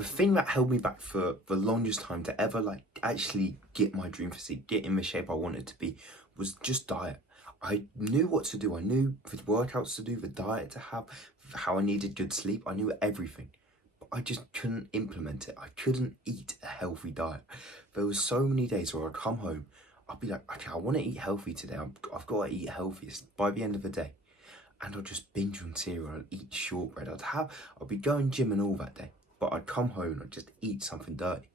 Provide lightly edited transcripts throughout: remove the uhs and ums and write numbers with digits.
the thing that held me back for the longest time to ever like actually get my dream physique, get in the shape I wanted to be, was just diet. I knew what to do. I knew the workouts to do, the diet to have, how I needed good sleep. I knew everything. But I just couldn't implement it. I couldn't eat a healthy diet. There was so many days where I'd come home, I'd be like, okay, I want to eat healthy today. I've got to eat healthy. It's by the end of the day. And I'd just binge on cereal. I'd eat shortbread. I'd be going gym and all that day. But I'd come home and I'd just eat something dirty.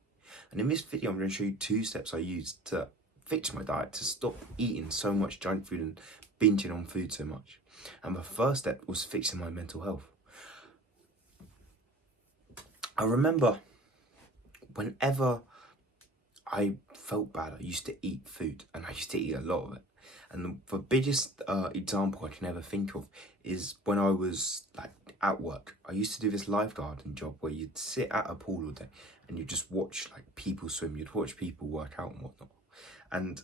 And in this video, I'm going to show you 2 steps I used to fix my diet, to stop eating so much junk food and binging on food so much. And the first step was fixing my mental health. I remember whenever I felt bad, I used to eat food, and I used to eat a lot of it. And the biggest example I can ever think of is when I was like at work. I used to do this lifeguarding job where you'd sit at a pool all day and you'd just watch like people swim, you'd watch people work out and whatnot. And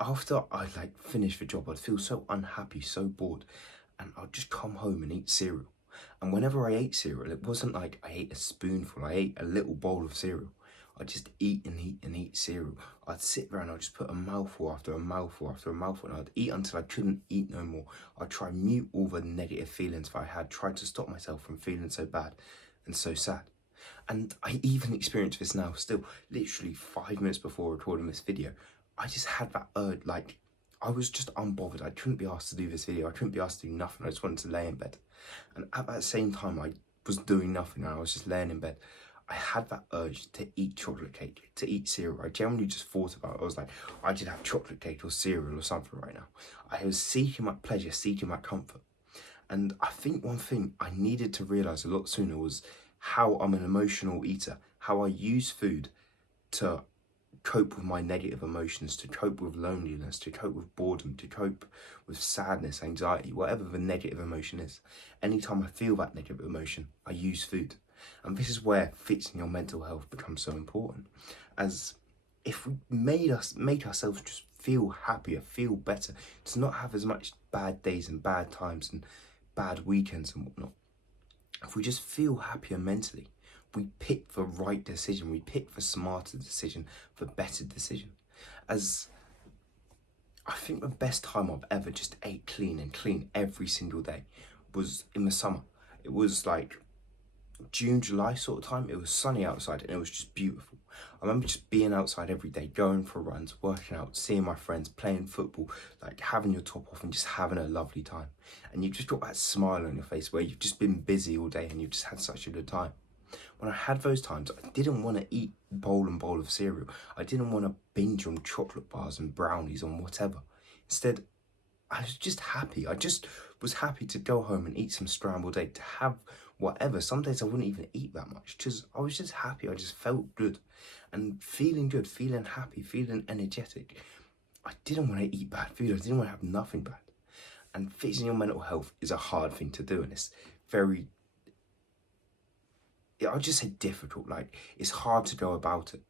after I like finished the job, I'd feel so unhappy, so bored, and I'd just come home and eat cereal. And whenever I ate cereal, it wasn't like I ate a spoonful, I ate a little bowl of cereal. I'd just eat and eat and eat cereal. I'd sit there and I'd just put a mouthful after a mouthful after a mouthful, and I'd eat until I couldn't eat no more. I'd try mute all the negative feelings that I had, tried to stop myself from feeling so bad and so sad. And I even experience this now still, literally 5 minutes before recording this video. I just had that urge, like, I was just unbothered. I couldn't be asked to do this video. I couldn't be asked to do nothing. I just wanted to lay in bed. And at that same time, I was doing nothing and I was just laying in bed. I had that urge to eat chocolate cake, to eat cereal. I genuinely just thought about it. I was like, I should have chocolate cake or cereal or something right now. I was seeking that pleasure, seeking that comfort. And I think one thing I needed to realise a lot sooner was how I'm an emotional eater, how I use food to cope with my negative emotions, to cope with loneliness, to cope with boredom, to cope with sadness, anxiety, whatever the negative emotion is. Anytime I feel that negative emotion, I use food. And this is where fixing your mental health becomes so important. As if we made ourselves just feel happier, feel better, to not have as much bad days and bad times and bad weekends and whatnot. If we just feel happier mentally, we pick the right decision, we pick the smarter decision, the better decision. As I think the best time I've ever just ate clean every single day was in the summer. It was like June, July sort of time. It was sunny outside and it was just beautiful. I remember just being outside every day, going for runs, working out, seeing my friends, playing football, like having your top off and just having a lovely time. And you've just got that smile on your face where you've just been busy all day and you've just had such a good time. When I had those times, I didn't want to eat bowl of cereal. I didn't want to binge on chocolate bars and brownies and whatever. Instead, I was just happy. I just was happy to go home and eat some scrambled egg, to have whatever. Some days I wouldn't even eat that much because I was just happy. I just felt good. And feeling good, feeling happy, feeling energetic. I didn't want to eat bad food. I didn't want to have nothing bad. And fixing your mental health is a hard thing to do, and it's very, I'll just say difficult. Like, it's hard to go about it.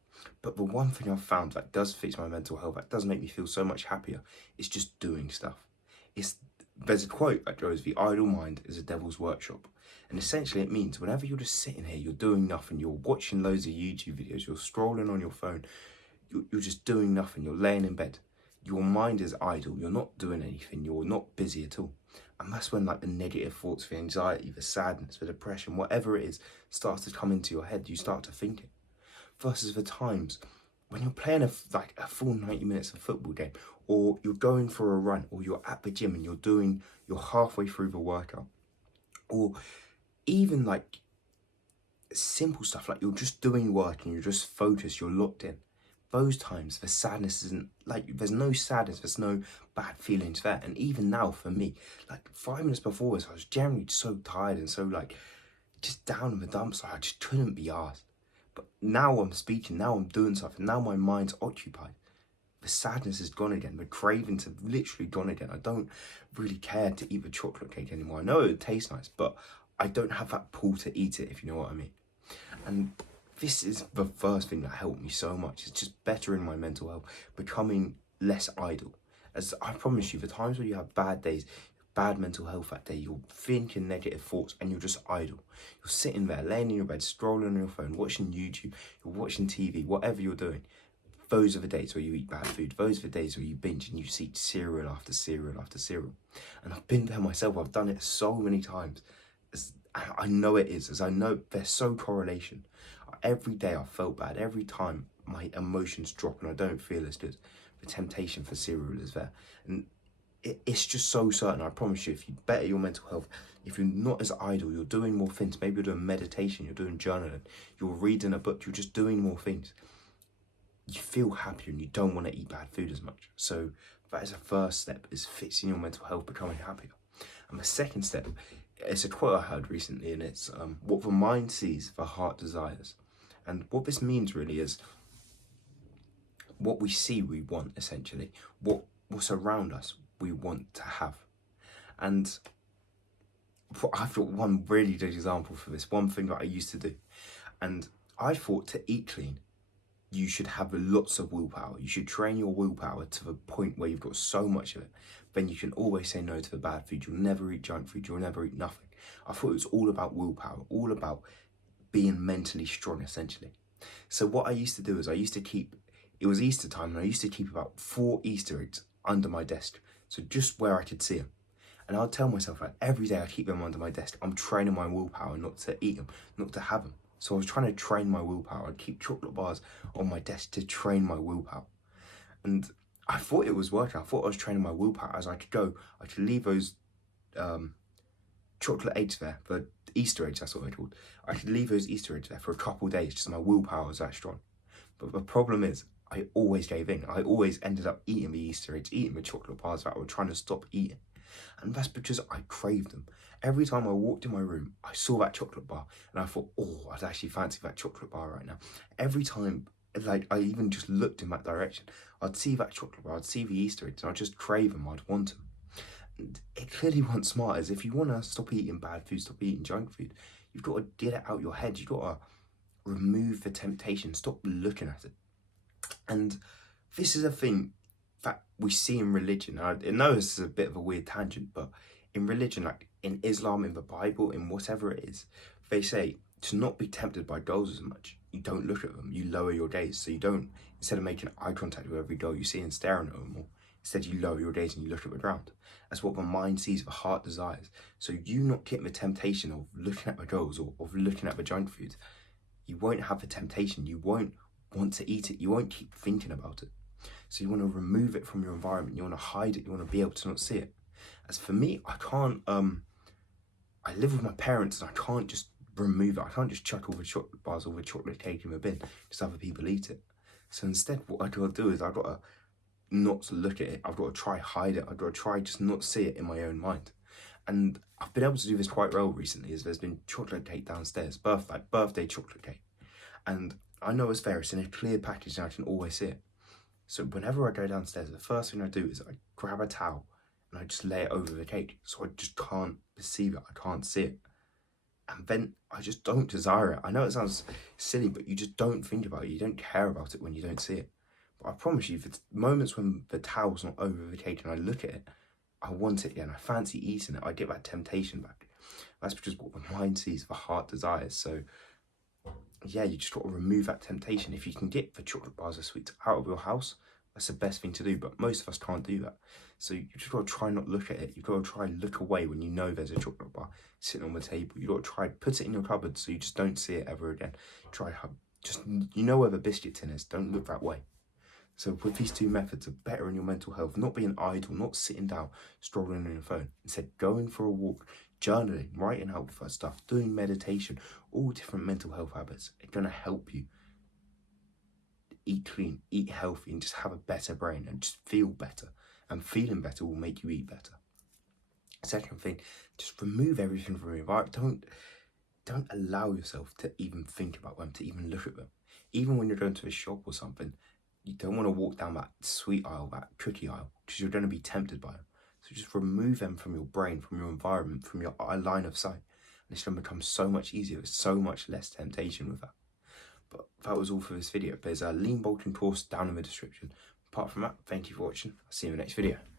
But the one thing I've found that does fix my mental health, that does make me feel so much happier, is just doing stuff. There's a quote that goes, "The idle mind is a devil's workshop." And essentially it means whenever you're just sitting here, you're doing nothing, you're watching loads of YouTube videos, you're scrolling on your phone, you're just doing nothing, you're laying in bed. Your mind is idle, you're not doing anything, you're not busy at all. And that's when like the negative thoughts, the anxiety, the sadness, the depression, whatever it is, starts to come into your head. You start to think it. Versus the times when you're playing a full 90 minutes of football game, or you're going for a run, or you're at the gym and you're halfway through the workout, or even like simple stuff like you're just doing work and you're just focused, you're locked in. Those times the sadness isn't like, there's no sadness, there's no bad feelings there. And even now for me, like 5 minutes before this, I was generally so tired and so like just down in the dumps. Like I just couldn't be arsed. But now I'm speaking, now I'm doing something, now my mind's occupied. The sadness is gone again, the cravings have literally gone again. I don't really care to eat the chocolate cake anymore. I know it would taste nice, but I don't have that pull to eat it, if you know what I mean. And this is the first thing that helped me so much. It's just bettering my mental health, becoming less idle. As I promise you, the times where you have bad days, bad mental health that day, you're thinking negative thoughts and you're just idle. You're sitting there, laying in your bed, scrolling on your phone, watching YouTube, you're watching TV, whatever you're doing. Those are the days where you eat bad food. Those are the days where you binge and you eat cereal after cereal after cereal. And I've been there myself. I've done it so many times. I know it is, as I know there's so correlation. Every day I felt bad. Every time my emotions drop and I don't feel as good, the temptation for cereal is there. And it's just so certain. I promise you, if you better your mental health, if you're not as idle, you're doing more things. Maybe you're doing meditation, you're doing journaling, you're reading a book, you're just doing more things. You feel happier and you don't want to eat bad food as much. So that is the first step, is fixing your mental health, becoming happier. And the second step, it's a quote I heard recently, and it's what the mind sees, the heart desires. And what this means really is what we see we want, essentially. What's around us we want to have. And I've got one really good example for this, one thing that I used to do. And I thought to eat clean, you should have lots of willpower. You should train your willpower to the point where you've got so much of it, then you can always say no to the bad food. You'll never eat junk food. You'll never eat nothing. I thought it was all about willpower, all about being mentally strong, essentially. So what I used to do is it was Easter time, and I used to keep about 4 Easter eggs under my desk. So just where I could see them. And I'd tell myself, like, every day I keep them under my desk. I'm training my willpower not to eat them, not to have them. So I was trying to train my willpower. I'd keep chocolate bars on my desk to train my willpower. And I thought it was working. I thought I was training my willpower. As I could leave those chocolate eggs there, the Easter eggs, that's what they're called. I could leave those Easter eggs there for a couple of days, just so my willpower was that strong. But the problem is, I always gave in. I always ended up eating the Easter eggs, eating the chocolate bars that I was trying to stop eating. And that's because I craved them. Every time I walked in my room, I saw that chocolate bar and I thought, oh, I'd actually fancy that chocolate bar right now. Every time, like, I even just looked in that direction, I'd see that chocolate bar, I'd see the Easter eggs, and I'd just crave them, I'd want them. And it clearly wasn't smart, as if you want to stop eating bad food, stop eating junk food, you've got to get it out your head. You've got to remove the temptation, stop looking at it. And this is a thing that we see in religion. I know this is a bit of a weird tangent, but in religion, like in Islam, in the Bible, in whatever it is, they say to not be tempted by girls as much. You don't look at them, you lower your gaze. So you don't, instead of making eye contact with every girl you see and staring at them, instead you lower your gaze and you look at the ground. That's what the mind sees, the heart desires. So you not getting the temptation of looking at the girls or of looking at the junk food, you won't have the temptation, you won't want to eat it, you won't keep thinking about it. So you want to remove it from your environment, you want to hide it, you want to be able to not see it. As for me, I can't, I live with my parents and I can't just remove it. I can't just chuck all the chocolate bars, all the chocolate cake in the bin, just other people eat it. So instead, what I got to do is I've got to not look at it. I've got to try hide it. I've got to try just not see it in my own mind. And I've been able to do this quite well recently, as there's been chocolate cake downstairs, birthday chocolate cake. And I know it's there, it's in a clear package and I can always see it. So whenever I go downstairs, the first thing I do is I grab a towel and I just lay it over the cake, so I just can't perceive it, I can't see it. And then I just don't desire it. I know it sounds silly, but you just don't think about it, you don't care about it when you don't see it. But I promise you, for moments when the towel's not over the cake and I look at it, I want it again, I fancy eating it, I get that temptation back. That's just what the mind sees, the heart desires. So yeah, you just got to remove that temptation. If you can get the chocolate bars or sweets out of your house, that's the best thing to do, but most of us can't do that. So you just got to try not look at it. You've got to try look away when you know there's a chocolate bar sitting on the table. You've got to try put it in your cupboard so you just don't see it ever again. Try just, you know where the biscuit tin is, don't look that way. So with these 2 methods of bettering your mental health, not being idle, not sitting down, scrolling on your phone, instead going for a walk, journaling, writing out for stuff, doing meditation, all different mental health habits are going to help you eat clean, eat healthy, and just have a better brain and just feel better. And feeling better will make you eat better. Second thing, just remove everything from your environment. Don't allow yourself to even think about them, to even look at them. Even when you're going to a shop or something, you don't want to walk down that sweet aisle, that cookie aisle, because you're going to be tempted by them. So just remove them from your brain, from your environment, from your line of sight. And it's going to become so much easier. There's so much less temptation with that. But that was all for this video. There's a lean bulking course down in the description. Apart from that, thank you for watching. I'll see you in the next video.